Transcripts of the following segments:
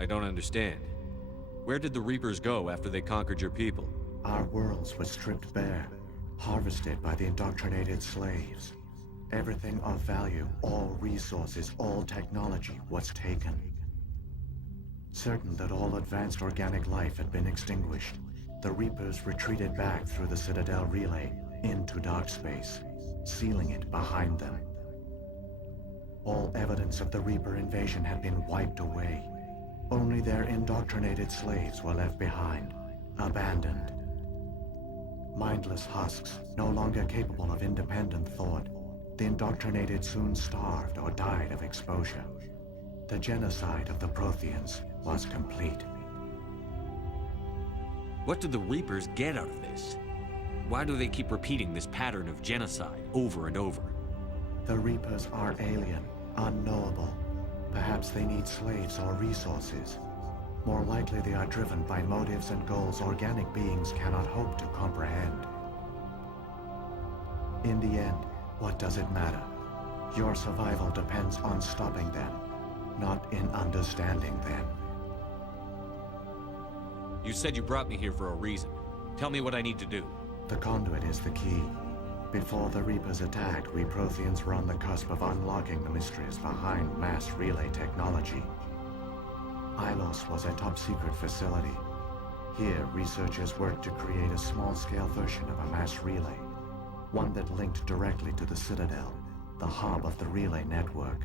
I don't understand. Where did the Reapers go after they conquered your people? Our worlds were stripped bare, harvested by the indoctrinated slaves. Everything of value, all resources, all technology was taken. Certain that all advanced organic life had been extinguished, the Reapers retreated back through the Citadel relay into dark space, sealing it behind them. All evidence of the Reaper invasion had been wiped away. Only their indoctrinated slaves were left behind, abandoned. Mindless husks, no longer capable of independent thought, the indoctrinated soon starved or died of exposure. The genocide of the Protheans was complete. What do the Reapers get out of this? Why do they keep repeating this pattern of genocide over and over? The Reapers are alien, unknowable. Perhaps they need slaves or resources. More likely they are driven by motives and goals organic beings cannot hope to comprehend. In the end, what does it matter? Your survival depends on stopping them, not in understanding them. You said you brought me here for a reason. Tell me what I need to do. The conduit is the key. Before the Reapers attacked, we Protheans were on the cusp of unlocking the mysteries behind mass relay technology. Ilos was a top-secret facility. Here, researchers worked to create a small-scale version of a mass relay, one that linked directly to the Citadel, the hub of the relay network.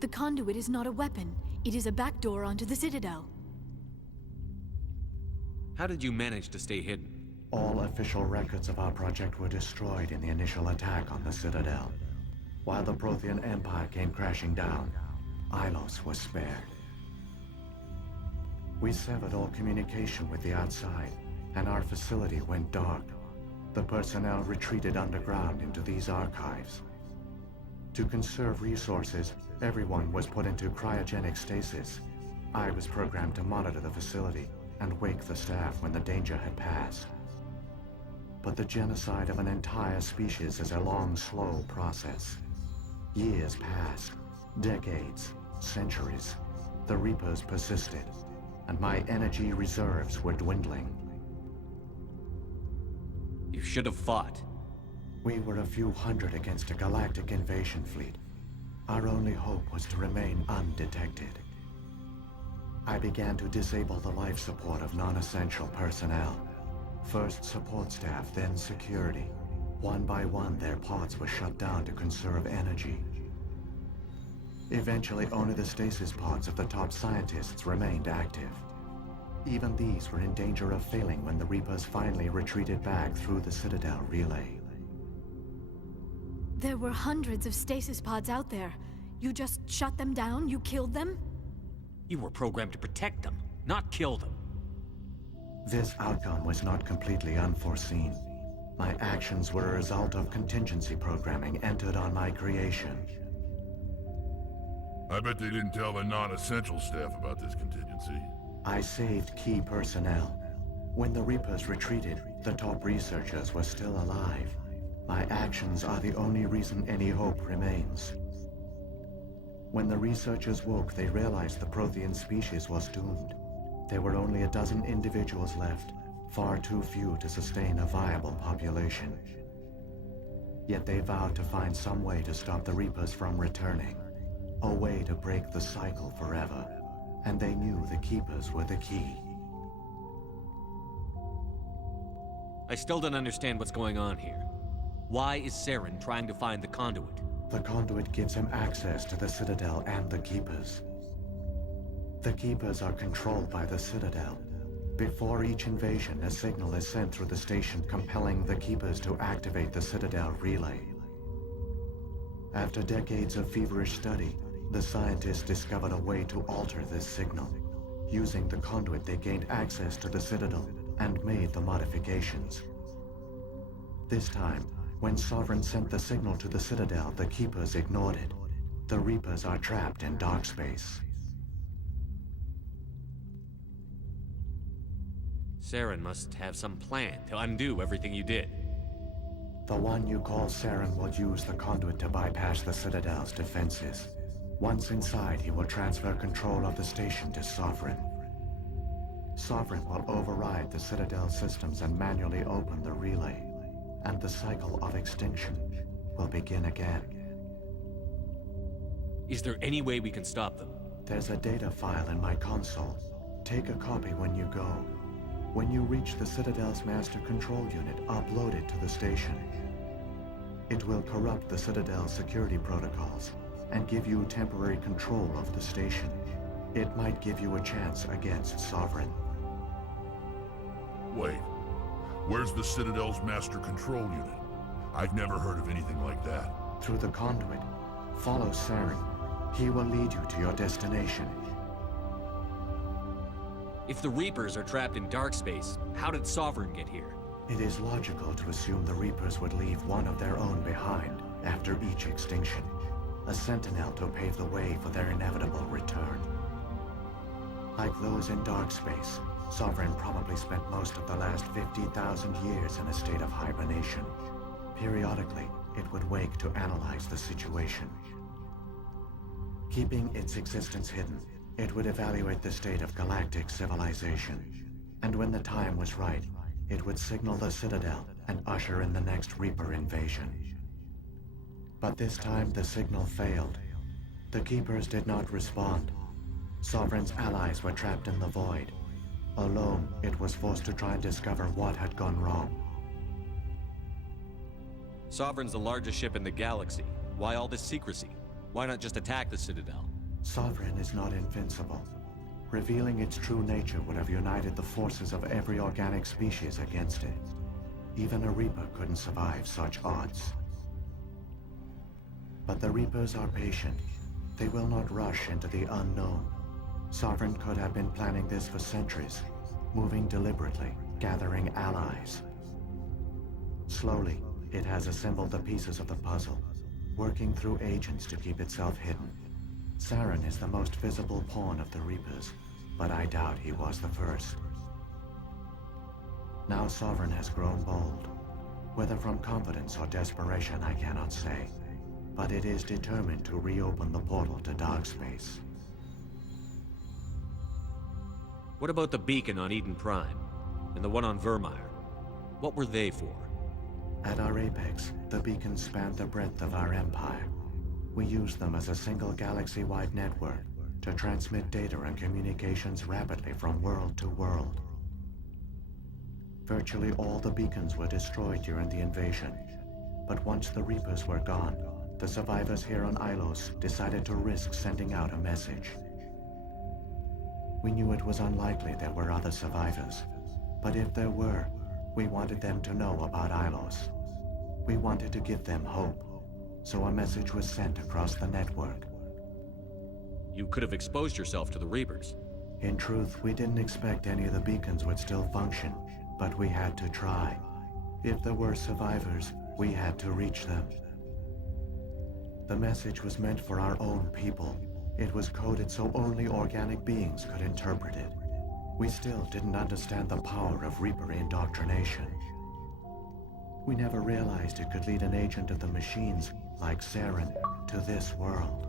The conduit is not a weapon. It is a backdoor onto the Citadel. How did you manage to stay hidden? All official records of our project were destroyed in the initial attack on the Citadel. While the Prothean Empire came crashing down, Ilos was spared. We severed all communication with the outside, and our facility went dark. The personnel retreated underground into these archives. To conserve resources, everyone was put into cryogenic stasis. I was programmed to monitor the facility and wake the staff when the danger had passed. But the genocide of an entire species is a long, slow process. Years passed, decades, centuries. The Reapers persisted, and my energy reserves were dwindling. You should have fought. We were a few hundred against a galactic invasion fleet. Our only hope was to remain undetected. I began to disable the life support of non-essential personnel. First support staff, then security. One by one, their pods were shut down to conserve energy. Eventually, only the stasis pods of the top scientists remained active. Even these were in danger of failing when the Reapers finally retreated back through the Citadel relay. There were hundreds of stasis pods out there. You just shut them down? You killed them? You were programmed to protect them, not kill them. This outcome was not completely unforeseen. My actions were a result of contingency programming entered on my creation. I bet they didn't tell the non-essential staff about this contingency. I saved key personnel. When the Reapers retreated, the top researchers were still alive. My actions are the only reason any hope remains. When the researchers woke, they realized the Prothean species was doomed. There were only a dozen individuals left, far too few to sustain a viable population. Yet they vowed to find some way to stop the Reapers from returning, a way to break the cycle forever. And they knew the Keepers were the key. I still don't understand what's going on here. Why is Saren trying to find the conduit? The conduit gives him access to the Citadel and the Keepers. The Keepers are controlled by the Citadel. Before each invasion, a signal is sent through the station compelling the Keepers to activate the Citadel relay. After decades of feverish study, the scientists discovered a way to alter this signal. Using the conduit, they gained access to the Citadel and made the modifications. This time, when Sovereign sent the signal to the Citadel, the Keepers ignored it. The Reapers are trapped in dark space. Saren must have some plan to undo everything you did. The one you call Saren will use the conduit to bypass the Citadel's defenses. Once inside, he will transfer control of the station to Sovereign. Sovereign will override the Citadel systems and manually open the relay, and the cycle of extinction will begin again. Is there any way we can stop them? There's a data file in my console. Take a copy when you go. When you reach the Citadel's master control unit, upload it to the station. It will corrupt the Citadel's security protocols and give you temporary control of the station. It might give you a chance against Sovereign. Wait, where's the Citadel's master control unit? I've never heard of anything like that. Through the conduit, follow Saren. He will lead you to your destination. If the Reapers are trapped in dark space, how did Sovereign get here? It is logical to assume the Reapers would leave one of their own behind after each extinction. A sentinel to pave the way for their inevitable return. Like those in dark space, Sovereign probably spent most of the last 50,000 years in a state of hibernation. Periodically, it would wake to analyze the situation. Keeping its existence hidden, it would evaluate the state of galactic civilization. And when the time was right, it would signal the Citadel and usher in the next Reaper invasion. But this time the signal failed. The Keepers did not respond. Sovereign's allies were trapped in the void. Alone, it was forced to try and discover what had gone wrong. Sovereign's the largest ship in the galaxy. Why all this secrecy? Why not just attack the Citadel? Sovereign is not invincible. Revealing its true nature would have united the forces of every organic species against it. Even a Reaper couldn't survive such odds. But the Reapers are patient. They will not rush into the unknown. Sovereign could have been planning this for centuries, moving deliberately, gathering allies. Slowly, it has assembled the pieces of the puzzle, working through agents to keep itself hidden. Saren is the most visible pawn of the Reapers, but I doubt he was the first. Now Sovereign has grown bold. Whether from confidence or desperation, I cannot say. But it is determined to reopen the portal to dark space. What about the beacon on Eden Prime? And the one on Vermeer? What were they for? At our apex, the beacons spanned the breadth of our empire. We used them as a single galaxy-wide network to transmit data and communications rapidly from world to world. Virtually all the beacons were destroyed during the invasion, but once the Reapers were gone, the survivors here on Ilos decided to risk sending out a message. We knew it was unlikely there were other survivors, but if there were, we wanted them to know about Ilos. We wanted to give them hope, so a message was sent across the network. You could have exposed yourself to the Reapers. In truth, we didn't expect any of the beacons would still function, but we had to try. If there were survivors, we had to reach them. The message was meant for our own people. It was coded so only organic beings could interpret it. We still didn't understand the power of Reaper indoctrination. We never realized it could lead an agent of the machines, like Saren, to this world.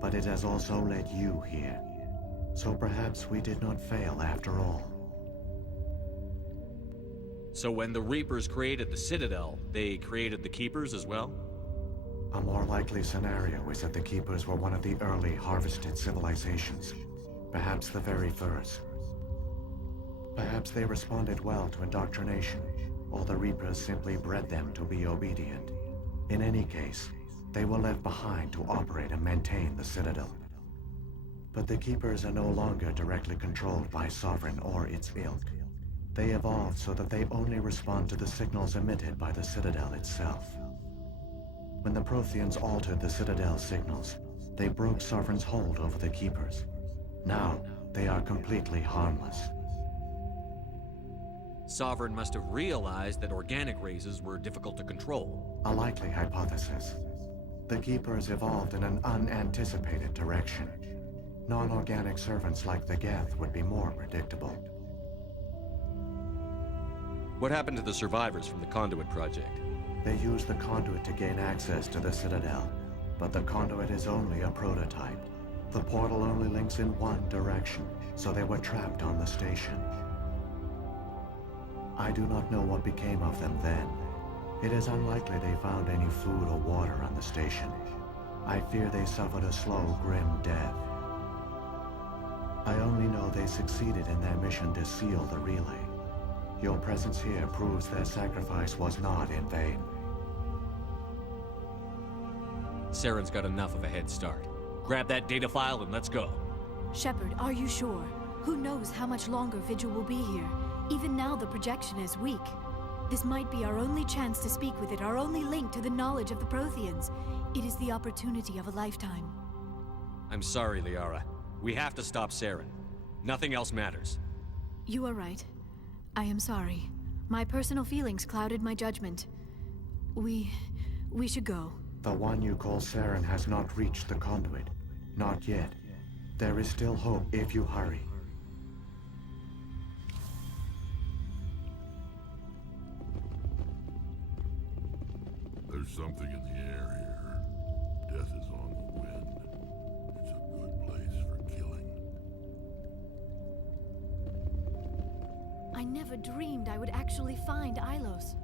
But it has also led you here. So perhaps we did not fail after all. So when the Reapers created the Citadel, they created the Keepers as well? A more likely scenario is that the Keepers were one of the early harvested civilizations. Perhaps the very first. Perhaps they responded well to indoctrination, or the Reapers simply bred them to be obedient. In any case, they were left behind to operate and maintain the Citadel. But the Keepers are no longer directly controlled by Sovereign or its ilk. They evolved so that they only respond to the signals emitted by the Citadel itself. When the Protheans altered the Citadel's signals, they broke Sovereign's hold over the Keepers. Now, they are completely harmless. Sovereign must have realized that organic races were difficult to control. A likely hypothesis. The Keepers evolved in an unanticipated direction. Non-organic servants like the Geth would be more predictable. What happened to the survivors from the Conduit project? They used the conduit to gain access to the Citadel, But the conduit is only a prototype. The portal only links in one direction, so they were trapped on the station. I do not know what became of them then. It is unlikely they found any food or water on the station. I fear they suffered a slow, grim death. I only know they succeeded in their mission to seal the relay. Your presence here proves their sacrifice was not in vain. Saren's got enough of a head start. Grab that data file and let's go. Shepard, are you sure? Who knows how much longer Vigil will be here? Even now the projection is weak. This might be our only chance to speak with it, our only link to the knowledge of the Protheans. It is the opportunity of a lifetime. I'm sorry, Liara. We have to stop Saren. Nothing else matters. You are right. I am sorry. My personal feelings clouded my judgment. We should go. The one you call Saren has not reached the conduit. Not yet. There is still hope if you hurry. There's something in the air here. Death is on the wind. It's a good place for killing. I never dreamed I would actually find Ilos.